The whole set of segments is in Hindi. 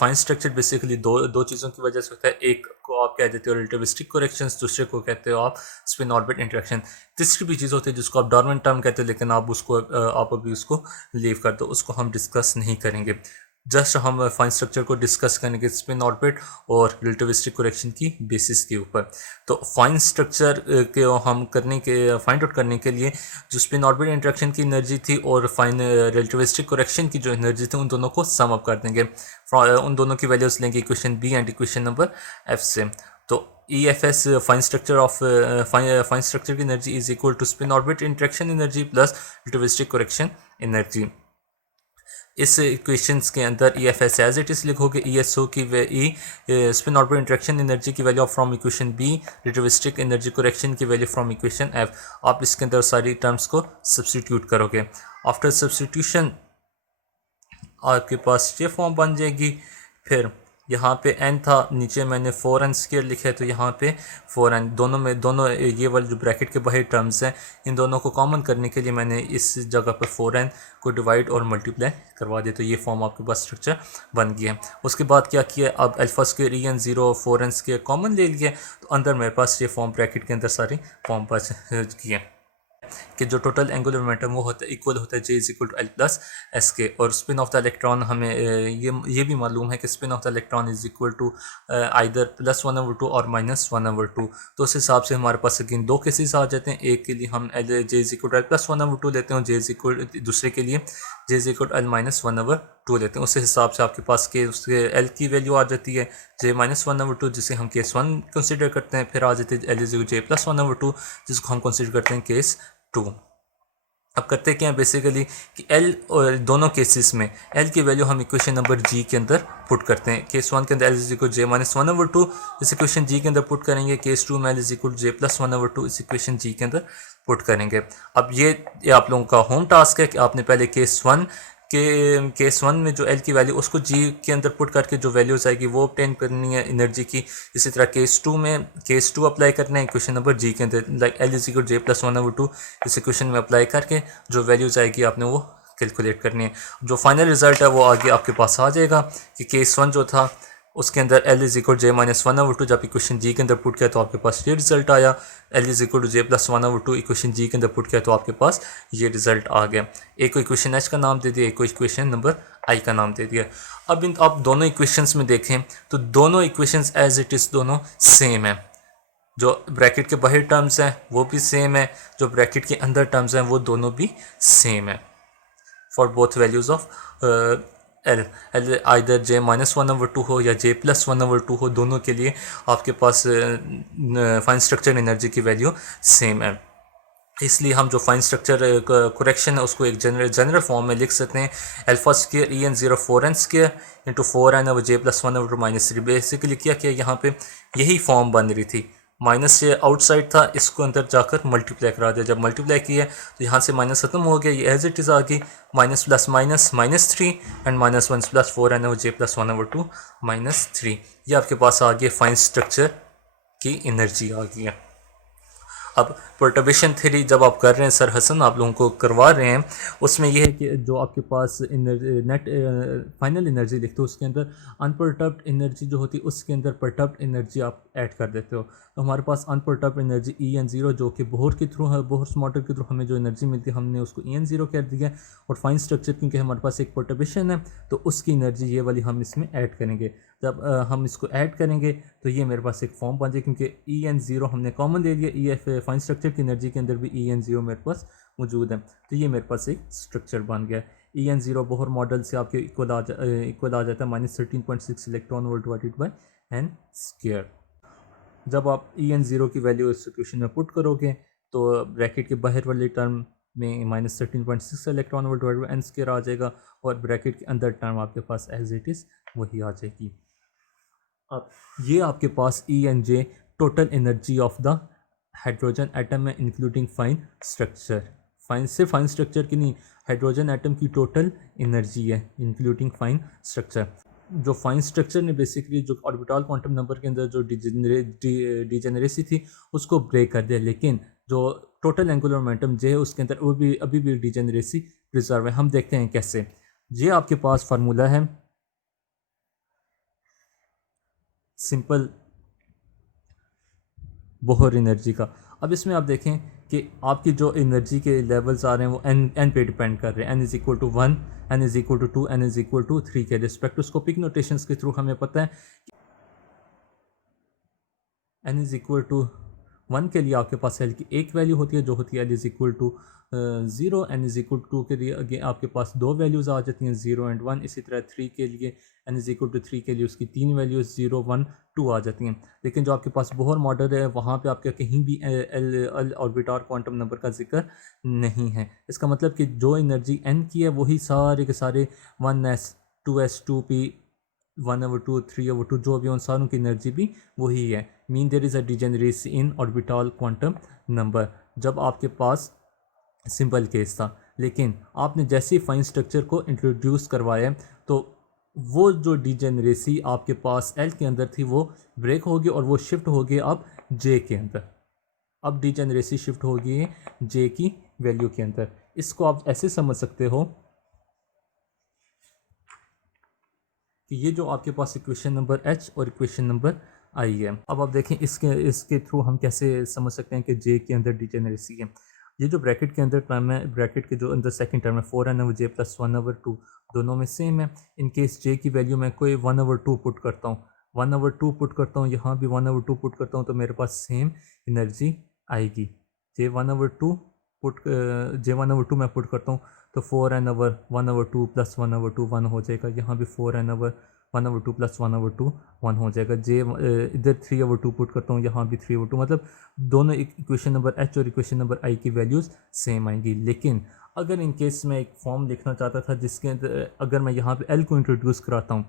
फाइन स्ट्रक्चर बेसिकली दो चीज़ों की वजह से होता है। एक को आप कह देते हो रिलेटिविस्टिक करेक्शंस, दूसरे को कहते हो आप स्पिन ऑर्बिट इंटरेक्शन। तीसरी भी चीज़ होती है जिसको आप डॉर्मेंट टर्म कहते हो, लेकिन आप अभी उसको लीव कर दो, उसको हम डिस्कस नहीं करेंगे। जस्ट हम फाइन स्ट्रक्चर को डिस्कस करेंगे स्पिन ऑर्बिट और रिलेटिविस्टिक करेक्शन की बेसिस के ऊपर। तो फाइन स्ट्रक्चर के हम फाइंड आउट करने के लिए जो स्पिन ऑर्बिट इंटरेक्शन की एनर्जी थी और फाइन रिलेटिविस्टिक करेक्शन की जो एनर्जी थी, उन दोनों को सम अप कर देंगे। उन दोनों की वैल्यूज लेंगे equation B and equation number F से। तो E F S fine structure की energy is equal to spin orbit interaction energy plus relativistic correction energy. इस इक्वेशंस के अंदर E F S as it is लिखोगे, ई एस ओ की स्पिन ऑर्बिट इंटरेक्शन एनर्जी की value from equation B, relativistic energy correction की वैल्यू फ्रॉम इक्वेशन एफ। आप इसके अंदर सारी टर्म्स को सब्सटीट्यूट करोगे। आफ्टर सब्सटीट्यूशन आपके पास ये फॉर्म बन जाएगी। फिर यहाँ पे n था, नीचे मैंने 4n² लिखा है, तो यहाँ पे 4n दोनों ये वाले जो ब्रैकेट के बाहर टर्म्स हैं, इन दोनों को कॉमन करने के लिए मैंने इस जगह पर 4n को डिवाइड और मल्टीप्लाई करवा दिया। तो ये फॉर्म आपके पास स्ट्रक्चर बन गया है। उसके बाद क्या किया, अब अल्फा² en0 4n² कॉमन ले लिया, तो अंदर मेरे पास ये फॉर्म ब्रैकेट के अंदर सारे फॉर्म बच गए कि जो टोटल एंगुलर मोमेंटम वो होता है इक्वल होता है J is equal to L plus S के। और स्पिन ऑफ द इलेक्ट्रॉन हमें ये भी मालूम है कि spin of the electron is equal to either +1/2 और -1/2। तो उस हिसाब से हमारे पास अगेन दो केसेस आ जाते हैं। एक के लिए हम J is equal to L +1/2 लेते हैं, दूसरे के लिए J is equal to L -1/2 लेते हैं। उस हिसाब से आपके पास के उसके L की वैल्यू आ जाती है J -1/2, जिसे हम केस 1 कंसिडर करते हैं। फिर आ जाती है L इज इक्वल J +1/2, जिसको हम कंसिडर करते हैं केस 2। अब करते क्या है बेसिकली कि L और दोनों केसेस में L की वैल्यू हम इक्वेशन नंबर G के अंदर पुट करते हैं। केस 1 के अंदर L इज इक्वल J -1/2 इस इक्वेशन G के अंदर पुट करेंगे। केस 2 में L इज इक्वल J +1/2 इस इक्वेशन G के अंदर पुट करेंगे। अब ये आप लोगों का होम टास्क है कि आपने पहले केस 1 में जो L की वैल्यू उसको G के अंदर पुट करके जो वैल्यूज आएगी वो ऑब्टेन करनी है एनर्जी की। इसी तरह केस 2 अप्लाई करना है इक्वेशन नंबर G के अंदर, like L is equal J +1/2 इस इक्वेशन में अप्लाई करके जो वैल्यूज आएगी आपने वो कैलकुलेट करनी है। जो फाइनल रिजल्ट है वो आगे आपके पास आ जाएगा कि केस 1 जो था उसके अंदर L इज इक्वल J -1/2 जब इक्वेशन G के अंदर पुट किया तो आपके पास ये रिजल्ट आया। L is equal to J +1/2 equation G के अंदर पुट किया तो आपके पास ये रिजल्ट आ गया। एक को इक्वेशन H का नाम दे दिया, एक को इक्वेशन नंबर I का नाम दे दिया। अब आप दोनों इक्वेशंस में देखें तो दोनों इक्वेशंस एज इट इज़ दोनों सेम है। जो ब्रैकेट के बाहर टर्म्स हैं वो भी सेम है, जो ब्रैकेट के अंदर टर्म्स हैं वो दोनों भी सेम है for both values of L either J -1/2 हो या J +1/2 हो, दोनों के लिए आपके पास फाइन स्ट्रक्चर एनर्जी की वैल्यू सेम है। इसलिए हम जो फाइन स्ट्रक्चर करेक्शन है उसको एक जनरल फॉर्म में लिख सकते हैं, α² en0 4n² into 4n J +1/3। Basically क्या किया यहाँ पे यही फॉर्म बन रही थी, माइनस ये आउटसाइड था, इसको अंदर जाकर मल्टीप्लाई करा दिया। जब मल्टीप्लाई किया तो यहाँ से माइनस खत्म हो गया, ये एज इट इज़ आ गई minus plus minus -3 and -1 plus 4n J +1/2 -3। ये आपके पास आ गया फाइन स्ट्रक्चर की एनर्जी आ गई है। अब परटर्बेशन थ्योरी जब आप कर रहे हैं, सर हसन आप लोगों को करवा रहे हैं, उसमें यह है कि जो आपके पास नेट फाइनल एनर्जी लिखते हो उसके अंदर अनपर्टर्ब्ड एनर्जी जो होती है उसके अंदर परटर्ब्ड एनर्जी आप ऐड कर देते हो। तो हमारे पास अनपर्टर्ब्ड एनर्जी en0 जो कि बोहर के थ्रू है, बोहर्स मॉडल के थ्रू हमें जो एनर्जी मिलती है हमने उसको en0 कर दिया। और फाइन स्ट्रक्चर क्योंकि हमारे पास एक परटर्बेशन है तो उसकी एनर्जी ये वाली हम इसमें ऐड करेंगे। जब हम इसको ऐड करेंगे तो ये मेरे पास एक फॉर्म बन जाए, क्योंकि en0 हमने कॉमन ले लिया, फाइन स्ट्रक्चर की एनर्जी के अंदर भी en0 मेरे पास मौजूद है, तो ये मेरे पास एक स्ट्रक्चर बन गया। en0 बोहर मॉडल से आपके इक्वल आ जाता है -13.6 electron volt divided by n²। जब आप en0 की वैल्यू इस इक्वेशन में पुट करोगे तो ब्रैकेट के बाहर वाले टर्म में -13.6 electron volt divided by n² आ जाएगा, और ब्रैकेट के अंदर टर्म आपके पास एज इट इज़ वही आ जाएगी। अब ये आपके पास ENJ total energy of the hydrogen atom है इंक्लूडिंग फाइन स्ट्रक्चर। सिर्फ फाइन स्ट्रक्चर की नहीं, हाइड्रोजन एटम की टोटल एनर्जी है इंक्लूडिंग फाइन स्ट्रक्चर। जो फाइन स्ट्रक्चर ने बेसिकली जो ऑर्बिटल क्वांटम नंबर के अंदर जो डिजेनरेसी थी उसको ब्रेक कर दिया, लेकिन जो टोटल एंगुलर मोमेंटम J है उसके अंदर वो भी अभी भी डिजेनरेसी प्रिजर्व है। हम देखते हैं कैसे। ये आपके पास फार्मूला है सिंपल बोहर एनर्जी का। अब इसमें आप देखें कि आपकी जो एनर्जी के लेवल्स आ रहे हैं वो एन पे डिपेंड कर रहे हैं। n is equal to 1, n is equal to 2, n is equal to 3 के स्पेक्ट्रोस्कोपिक नोटेशंस के थ्रू हमें पता है n इज़ इक्वल टू 1 के लिए आपके पास l की एक वैल्यू होती है जो होती है l is equal to 0, n is equal to 2 के लिए अगेन आपके पास दो वैल्यूज़ आ जाती हैं 0 एंड 1। इसी तरह 3 के लिए n इज़ इक्वल टू 3 के लिए उसकी तीन वैल्यूज़ 0, 1, 2 आ जाती हैं। लेकिन जो आपके पास बोहर मॉडल है वहाँ पे आपके कहीं भी एल ऑर्बिटल क्वांटम नंबर का जिक्र नहीं है। इसका मतलब कि जो एनर्जी n की है वही सारे के सारे 1s 2s 2p 1/2 3/2 जो भी उन सारों की एनर्जी भी वही है। Mean there is a degeneracy in orbital quantum number जब आपके पास सिंपल केस था। लेकिन आपने जैसे ही फाइन स्ट्रक्चर को इंट्रोड्यूस करवाया तो वो जो डिजेनरेसी आपके पास एल के अंदर थी वो ब्रेक होगी और वो शिफ्ट होगी अब जे के अंदर। अब डिजेनरेसी शिफ्ट होगी जे की वैल्यू के अंदर। इसको आप ऐसे समझ सकते हो कि ये जो आपके पास इक्वेशन नंबर एच और इक्वेशन नंबर आई है। अब आप देखें इसके थ्रू हम कैसे समझ सकते हैं कि जे के अंदर डिजेनरेसी है। ये जो ब्रैकेट के अंदर टर्म है, ब्रैकेट के जो अंदर सेकंड टर्म है 4n/j प्लस 1/2 दोनों में सेम है। इन केस जे की वैल्यू मैं कोई 1/2 पुट करता हूँ, 1/2 पुट करता हूँ, यहाँ भी 1/2 पुट करता हूँ तो मेरे पास सेम एनर्जी आएगी। J1/2 मैं पुट करता हूँ तो 4n/1/2 प्लस 1/2 1 हो जाएगा। यहाँ भी 4n/1/2 प्लस 1/2 1 हो जाएगा। इधर 3/2 पुट करता हूँ, यहाँ भी 3/2, मतलब दोनों इक्वेशन नंबर एच और इक्वेशन नंबर आई की वैल्यूज़ सेम आएंगी। लेकिन अगर इन केस मैं एक फॉर्म लिखना चाहता था जिसके अंदर अगर मैं यहाँ पे एल को इंट्रोड्यूस कराता हूँ,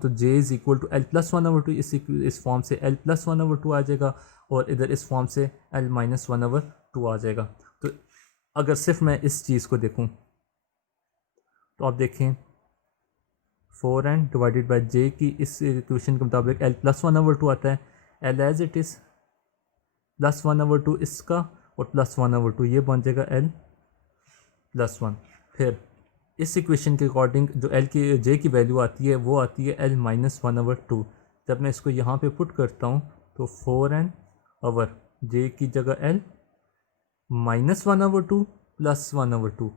तो J is equal to L plus 1/2, इस फॉर्म से एल प्लस 1/2 आ जाएगा और इधर इस फॉर्म से एल माइनस 1/2 आ जाएगा। तो अगर सिर्फ मैं इस चीज़ को देखूं तो आप देखें 4n डिवाइडेड बाई जे की इस इक्वेशन के मुताबिक एल प्लस 1/2 आता है। L as it is plus 1/2 इसका और प्लस 1/2 ये बन जाएगा एल प्लस 1। फिर इस इक्वेशन के अकॉर्डिंग जो एल की जे की वैल्यू आती है वो आती है एल माइनस 1/2। जब मैं इसको यहाँ पे पुट करता हूँ तो 4n/जे की जगह एल माइनस 1/2 प्लस 1/2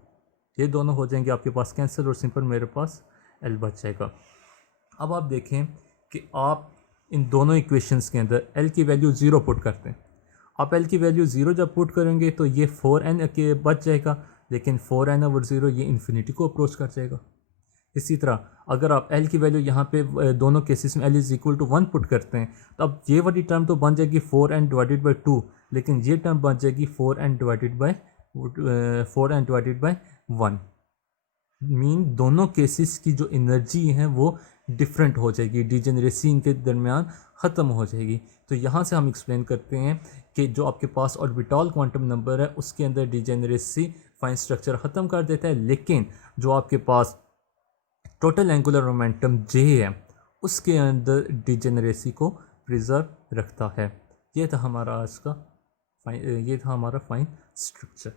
ये दोनों हो जाएंगे आपके पास कैंसिल और सिंपल मेरे पास एल बच जाएगा। अब आप देखें कि आप इन दोनों इक्वेशंस के अंदर एल की वैल्यू 0 पुट करते हैं। आप एल की वैल्यू 0 जब पुट करेंगे तो ये 4n के बच जाएगा, लेकिन 4n/0 ये इन्फिनिटी को अप्रोच कर जाएगा। इसी तरह अगर आप एल की वैल्यू यहाँ पे दोनों केसेस में L is equal to 1 put करते हैं तो अब ये वाली टर्म तो बन जाएगी 4n डिवाइडेड बाई 2, लेकिन ये टर्म बन जाएगी 4n डिवाइडेड बाई 1। मीन दोनों केसेस की जो एनर्जी है वो डिफरेंट हो जाएगी, डिजेनरेसी इनके दरमियान ख़त्म हो जाएगी। तो यहाँ से हम एक्सप्लेन करते हैं कि जो आपके पास ऑर्बिटल क्वांटम नंबर है उसके अंदर डिजेनरेसी फाइन स्ट्रक्चर ख़त्म कर देता है, लेकिन जो आपके पास टोटल एंगुलर मोमेंटम जे है उसके अंदर डिजेनरेसी को प्रिजर्व रखता है। ये था हमारा आज का फाइन स्ट्रक्चर।